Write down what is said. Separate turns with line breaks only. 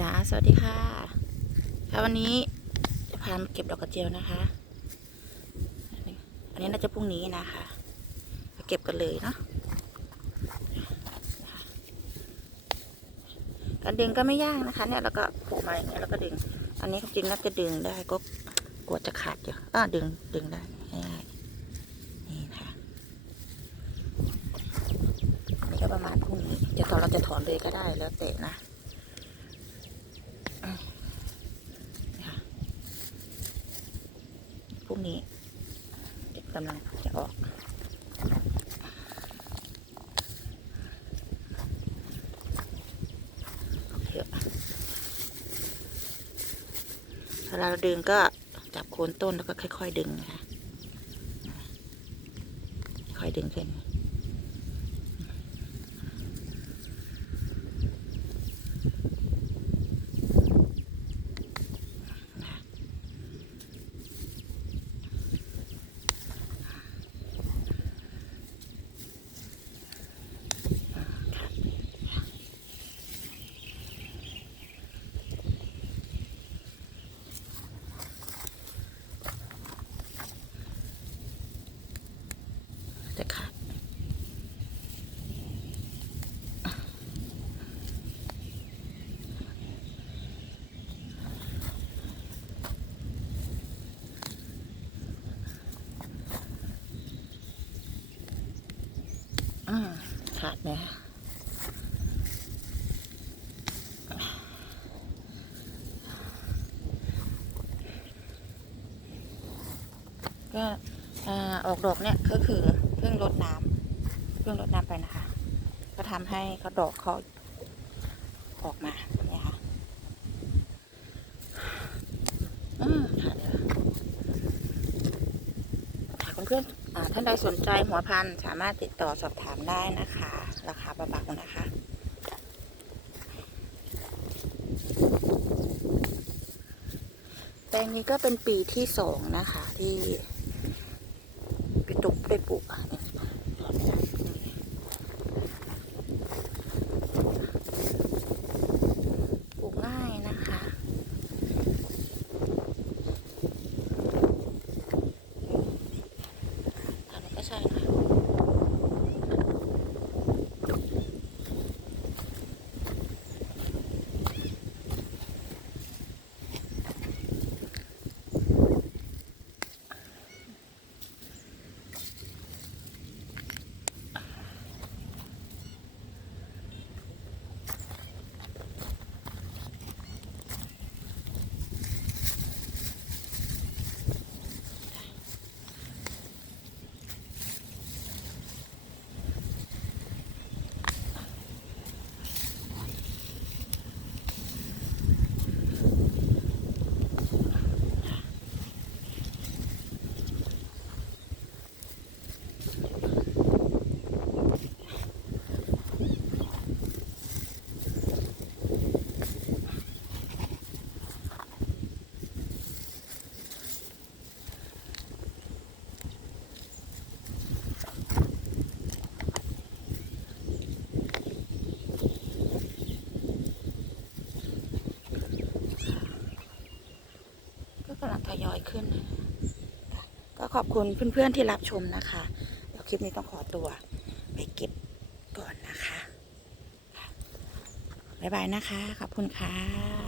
จ้าสวัสดีค่ะค่ะวันนี้จะพามาเก็บดอกกระเจียวนะคะ อันนี้น่าจะพรุ่งนี้นะคะไปเก็บกันเลยเนาะการดึงก็ไม่ยากนะคะ เนี่ยแล้วก็ผูกมาอย่างเงี้ยแล้วก็ดึง อันนี้จริงๆน่าจะดึงได้ก็กลัวจะขาดอยู่อ่าดึงดึงได้ง่ายๆนี่ค่ะอันนี้ก็ประมาณพรุ่งนี้จะถอนเราจะถอนเลยก็ได้แล้วแต่นะ พรุ่งนี้กำลัง จะออกเยอะเวลาเราดึงก็จับโคนต้นแล้วก็ค่อย ๆ ดึงนะคะค่อยดึงขึ้น ขาดไหมคะก็ออกดอกเนี่ยก็คือเพิ่งลดน้ำเพิ่งลดน้ำไปนะคะ ก็ทำให้เขาดอกเขาออกมาเนี่ยค่ะอืมค่ะเดี๋ยวถ้า เพื่อนอท่านใดสนใจหัวพันสามารถติดต่อสอบถามได้นะคะ ราคาเบาๆนะคะแปลงนี้ก็เป็นปีที่สองนะคะ ที่ไปตุกไปปลูกอะเนี่ยถอนไม่ได้ปลูกง่ายนะคะอันนี้ก็ใช่นะก็กำลังท ยอยขึ้น ก็ขอบคุณเพื่อนๆที่รับชมนะคะ เดี๋ยวคลิปนี้ต้องขอตัวไปเก็บก่อนนะคะ บ๊ายบายนะคะ ขอบคุณค่ะ